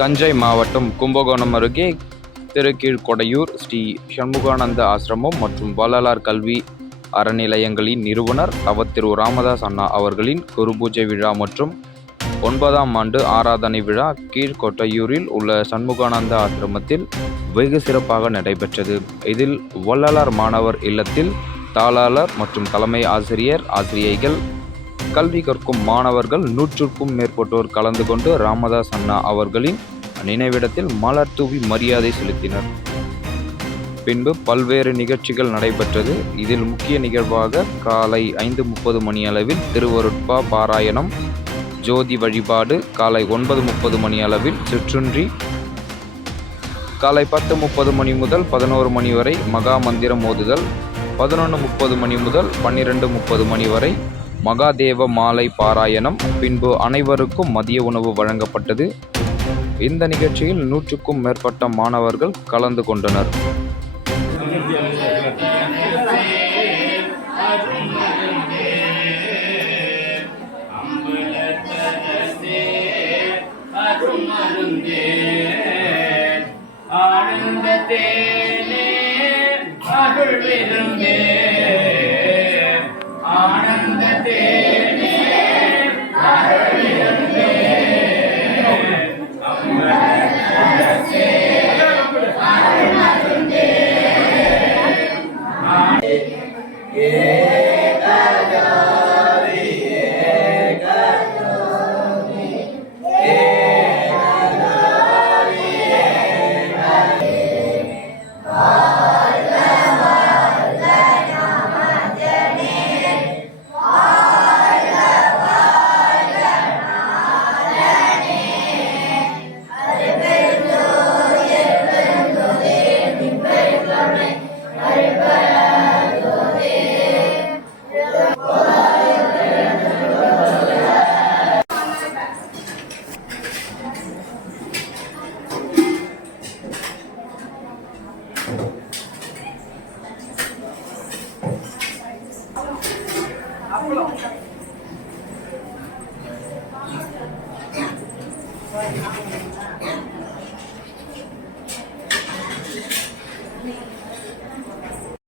தஞ்சை மாவட்டம் கும்பகோணம் அருகே திருக்கீழ்கொடையூர் ஸ்ரீ சண்முகானந்த ஆசிரமம் மற்றும் வள்ளலார் கல்வி அறநிலையங்களின் நிறுவனர் தவத்திரு ராமதாஸ் அண்ணா அவர்களின் குருபூஜை விழா மற்றும் ஒன்பதாம் ஆண்டு ஆராதனை விழா கீழ்கொட்டையூரில் உள்ள சண்முகானந்த ஆசிரமத்தில் வெகு சிறப்பாக நடைபெற்றது. இதில் வள்ளலார் மாணவர் இல்லத்தில் தாளாளர் மற்றும் தலைமை ஆசிரியர் ஆசிரியைகள் கல்வி கற்கும் மாணவர்கள் நூற்றுக்கும் மேற்பட்டோர் கலந்து கொண்டு ராமதாஸ் அண்ணா அவர்களின் நினைவிடத்தில் மலர் தூவி மரியாதை செலுத்தினர். பின்பு பல்வேறு நிகழ்ச்சிகள் நடைபெற்றது. இதில் முக்கிய நிகழ்வாக காலை ஐந்து முப்பது மணி அளவில் திருவருட்பா பாராயணம் ஜோதி வழிபாடு காலை ஒன்பது முப்பது மணி அளவில் சிற்றுன்றி காலை பத்து முப்பது மணி முதல் பதினோரு மணி வரை மகா மந்திரம் ஓதுதல் பதினொன்று முப்பது மணி முதல் பன்னிரெண்டு முப்பது மணி வரை மகாதேவ மாலை பாராயணம். பின்பு அனைவருக்கும் மதிய உணவு வழங்கப்பட்டது. இந்த நிகழ்ச்சியில் நூற்றுக்கும் மேற்பட்ட மாணவர்கள் கலந்து கொண்டனர். ஆனந்தத்தேனே Yeah.